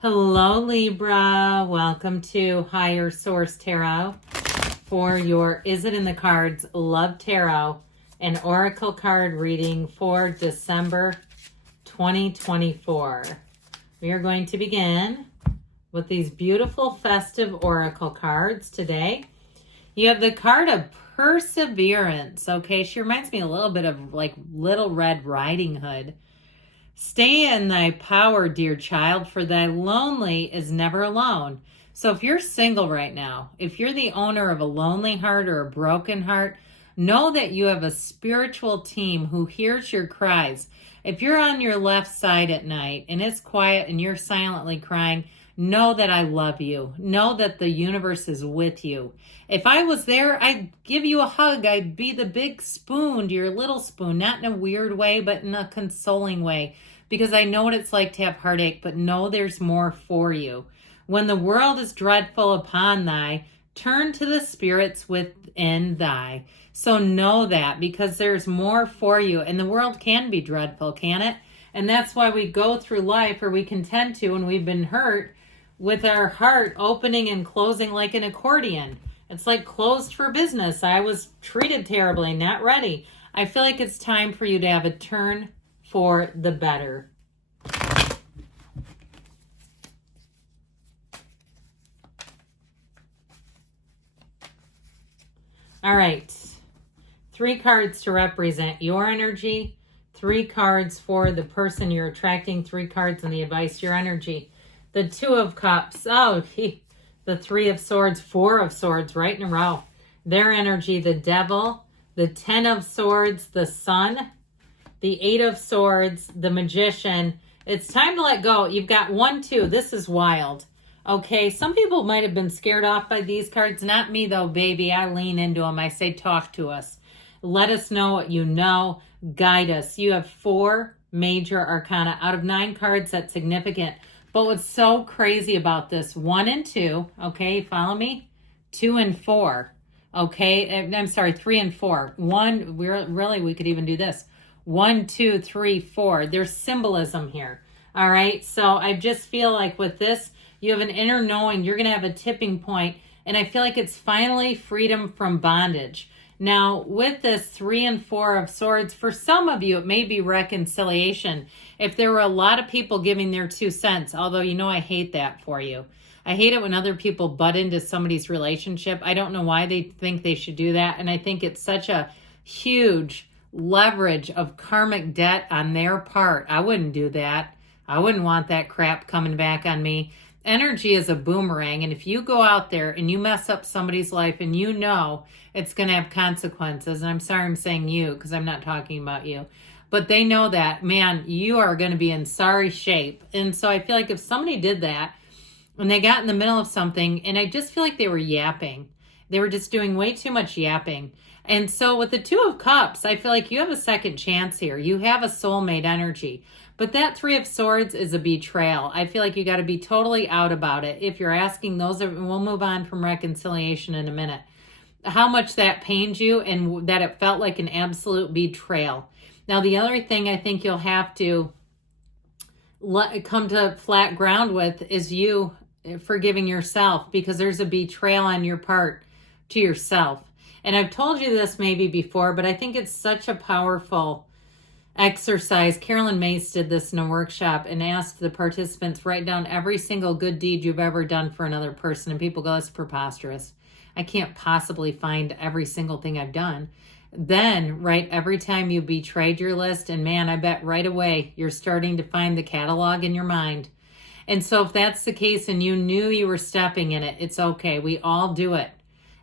Hello, Libra. Welcome to Higher Source Tarot for your Is It in the Cards Love Tarot and Oracle card reading for December 2024. We are going to begin with these beautiful festive Oracle cards today. You have the card of Perseverance. Okay, she reminds me a little bit of like Little Red Riding Hood. Stay in thy power, dear child, for thy lonely is never alone. So if you're single right now, if you're the owner of a lonely heart or a broken heart, know that you have a spiritual team who hears your cries. If you're on your left side at night and it's quiet and you're silently crying, know that I love you. Know that the universe is with you. If I was there, I'd give you a hug. I'd be the big spoon to your little spoon, not in a weird way, but in a consoling way, because I know what it's like to have heartache, but know there's more for you. When the world is dreadful upon thy, turn to the spirits within thy. So know that, because there's more for you, and the world can be dreadful, can it? And that's why we go through life, or we can tend to, when we've been hurt, with our heart opening and closing like an accordion. It's like closed for business. I was treated terribly, not ready. I feel like it's time for you to have a turn for the better. All right. 3 cards to represent your energy. 3 cards for the person you're attracting. 3 cards in the advice, your energy. The 2 of Cups. The 3 of Swords, 4 of Swords right in a row. Their energy, the Devil, the 10 of Swords, the Sun, the 8 of Swords, the Magician. It's time to let go. You've got 1, 2. This is wild. Okay, some people might have been scared off by these cards. Not me, though, baby. I lean into them. I say, talk to us. Let us know what you know. Guide us. You have 4 major arcana. Out of 9 cards, that's significant. But what's so crazy about this, 1 and 2, okay, follow me? 2 and 4, okay? I'm sorry, 3 and 4. 1, we could even do this. 1, 2, 3, 4. There's symbolism here, all right? So I just feel like with this, you have an inner knowing. You're going to have a tipping point, and I feel like it's finally freedom from bondage. Now, with this 3 and 4 of Swords, for some of you, it may be reconciliation. If there were a lot of people giving their 2 cents, although you know I hate that for you. I hate it when other people butt into somebody's relationship. I don't know why they think they should do that, and I think it's such a huge leverage of karmic debt on their part. I wouldn't do that. I wouldn't want that crap coming back on me. Energy is a boomerang, and if you go out there and you mess up somebody's life and you know it's going to have consequences, and I'm sorry I'm saying you because I'm not talking about you, but they know that, man, you are going to be in sorry shape. And so I feel like if somebody did that and they got in the middle of something, and I just feel like they were yapping. They were just doing way too much yapping. And so with the 2 of Cups, I feel like you have a second chance here. You have a soulmate energy. But that 3 of Swords is a betrayal. I feel like you got to be totally out about it. If you're asking those, we'll move on from reconciliation in a minute. How much that pained you and that it felt like an absolute betrayal. Now, the other thing I think you'll have to come to flat ground with is you forgiving yourself, because there's a betrayal on your part to yourself. And I've told you this maybe before, but I think it's such a powerful exercise. Carolyn Mace did this in a workshop and asked the participants, write down every single good deed you've ever done for another person. And people go, that's preposterous. I can't possibly find every single thing I've done. Then write every time you betrayed your list. And man, I bet right away you're starting to find the catalog in your mind. And so if that's the case and you knew you were stepping in it, it's okay. We all do it.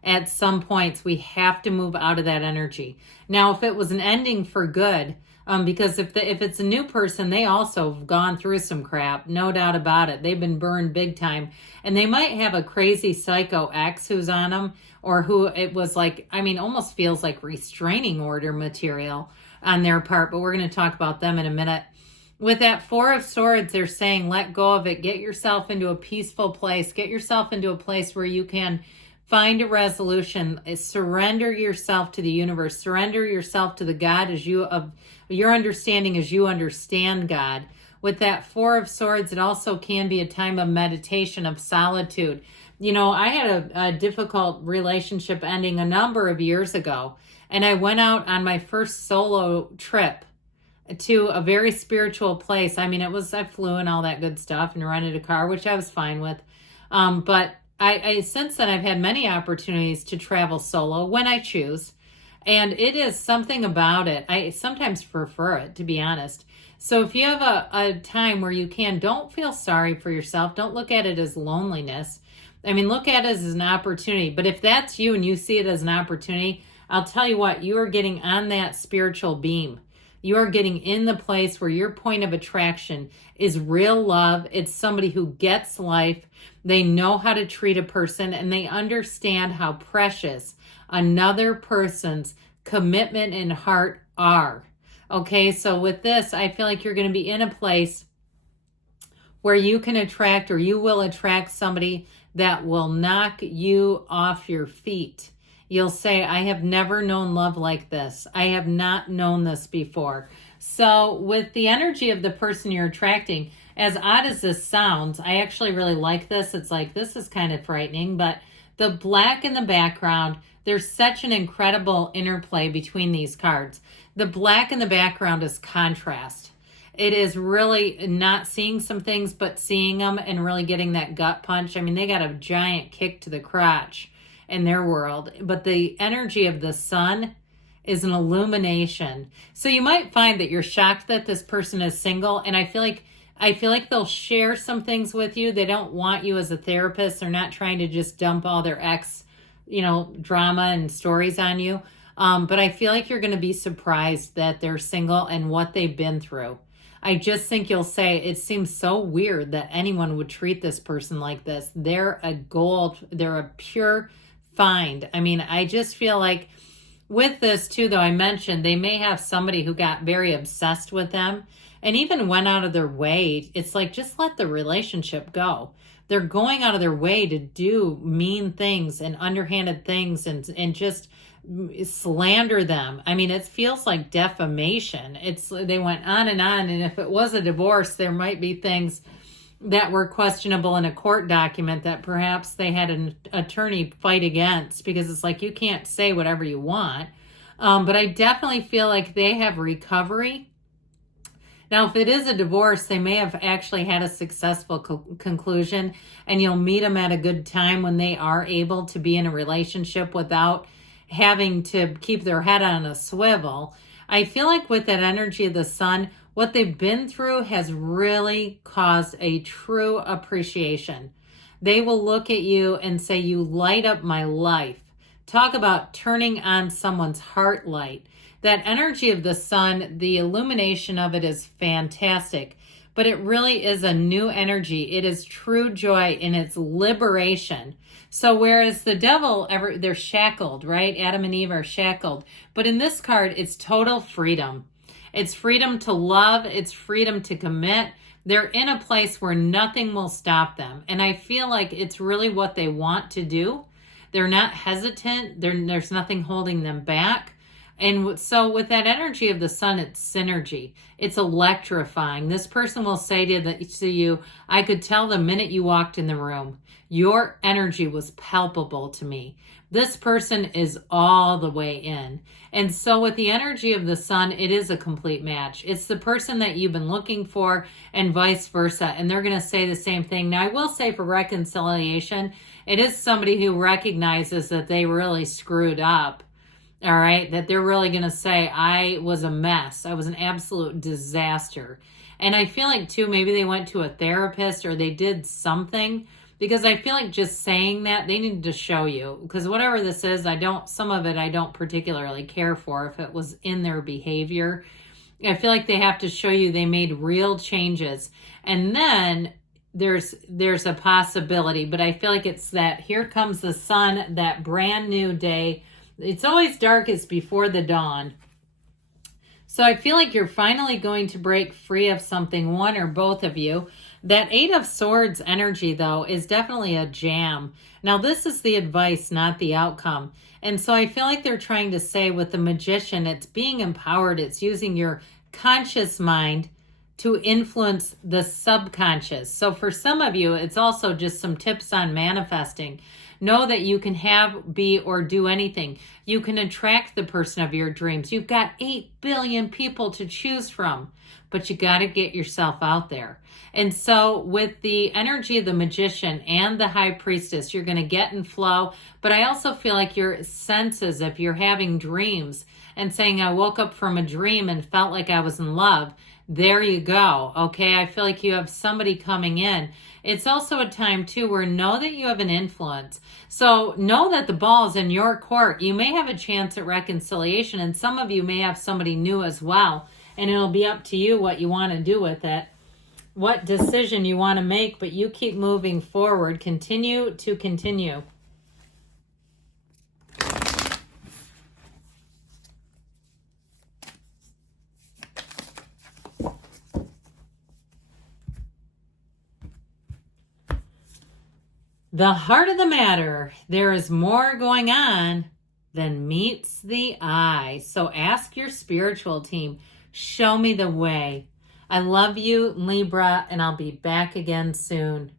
At some points, we have to move out of that energy. Now, if it was an ending for good, because if it's a new person, they also have gone through some crap, no doubt about it. They've been burned big time. And they might have a crazy psycho ex who's on them, or who it was like, I mean, almost feels like restraining order material on their part. But we're going to talk about them in a minute. With that 4 of Swords, they're saying, let go of it. Get yourself into a peaceful place. Get yourself into a place where you can find a resolution. Surrender yourself to the universe. Surrender yourself to the God as you of your understanding as you understand God, With that Four of Swords, it also can be a time of meditation, of solitude. You know, I had a difficult relationship ending a number of years ago, and I went out on my first solo trip to a very spiritual place. I mean, I flew and all that good stuff and rented a car, which I was fine with. But I since then, I've had many opportunities to travel solo when I choose. And it is something about it. I sometimes prefer it, to be honest. So if you have a time where you don't feel sorry for yourself. Don't look at it as loneliness. I mean, look at it as an opportunity. But if that's you and you see it as an opportunity, I'll tell you what, you are getting on that spiritual beam. You are getting in the place where your point of attraction is real love. It's somebody who gets life. They know how to treat a person, and they understand how precious another person's commitment and heart are. Okay, so with this, I feel like you're going to be in a place where you can attract, or you will attract, somebody that will knock you off your feet. You'll say, I have never known love like this. I have not known this before. So with the energy of the person you're attracting, as odd as this sounds, I actually really like this. It's like, this is kind of frightening, but the black in the background, there's such an incredible interplay between these cards. The black in the background is contrast. It is really not seeing some things, but seeing them and really getting that gut punch. I mean, they got a giant kick to the crotch in their world, but the energy of the sun is an illumination. So you might find that you're shocked that this person is single, and I feel like they'll share some things with you. They don't want you as a therapist. They're not trying to just dump all their drama and stories on you. But I feel like you're going to be surprised that they're single and what they've been through. I just think you'll say, it seems so weird that anyone would treat this person like this. They're a gold, they're a pure find. I mean, I just feel like with this too, though, I mentioned they may have somebody who got very obsessed with them and even went out of their way. It's like, just let the relationship go. They're going out of their way to do mean things and underhanded things and just slander them. I mean, it feels like defamation. They went on, and if it was a divorce, there might be things that were questionable in a court document that perhaps they had an attorney fight against, because it's like, you can't say whatever you want. But I definitely feel like they have recovery. Now, if it is a divorce, they may have actually had a successful conclusion, and you'll meet them at a good time when they are able to be in a relationship without having to keep their head on a swivel. I feel like with that energy of the sun, what they've been through has really caused a true appreciation. They will look at you and say, you light up my life. Talk about turning on someone's heart light. That energy of the sun, the illumination of it is fantastic, but it really is a new energy. It is true joy in its liberation. So whereas the devil, they're shackled, right? Adam and Eve are shackled. But in this card, it's total freedom. It's freedom to love. It's freedom to commit. They're in a place where nothing will stop them. And I feel like it's really what they want to do. They're not hesitant. There's nothing holding them back. And so with that energy of the sun, it's synergy. It's electrifying. This person will say to you, I could tell the minute you walked in the room, your energy was palpable to me. This person is all the way in. And so with the energy of the sun, it is a complete match. It's the person that you've been looking for, and vice versa. And they're going to say the same thing. Now, I will say for reconciliation, it is somebody who recognizes that they really screwed up. All right, that they're really going to say, I was a mess. I was an absolute disaster. And I feel like, too, maybe they went to a therapist or they did something, because I feel like just saying that, they need to show you. Because whatever this is, some of it I don't particularly care for if it was in their behavior. I feel like they have to show you they made real changes. And then there's a possibility, but I feel like it's that here comes the sun, that brand new day. It's always darkest before the dawn. So I feel like you're finally going to break free of something, one or both of you. That Eight of Swords energy, though, is definitely a jam. Now, this is the advice, not the outcome. And so I feel like they're trying to say with the Magician, it's being empowered. It's using your conscious mind to influence the subconscious. So for some of you, it's also just some tips on manifesting. Know that you can have, be, or do anything. You can attract the person of your dreams. You've got 8 billion people to choose from, but you got to get yourself out there. And so with the energy of the magician and the high priestess, you're going to get in flow. But I also feel like your senses, if you're having dreams and saying, I woke up from a dream and felt like I was in love, there you go. Okay, I feel like you have somebody coming in. It's also a time too where know that you have an influence. So know that the ball's in your court. You may have a chance at reconciliation, and some of you may have somebody new as well. And it'll be up to you what you want to do with it, what decision you want to make, but you keep moving forward. Continue to continue. The heart of the matter, there is more going on than meets the eye. So ask your spiritual team, show me the way. I love you, Libra, and I'll be back again soon.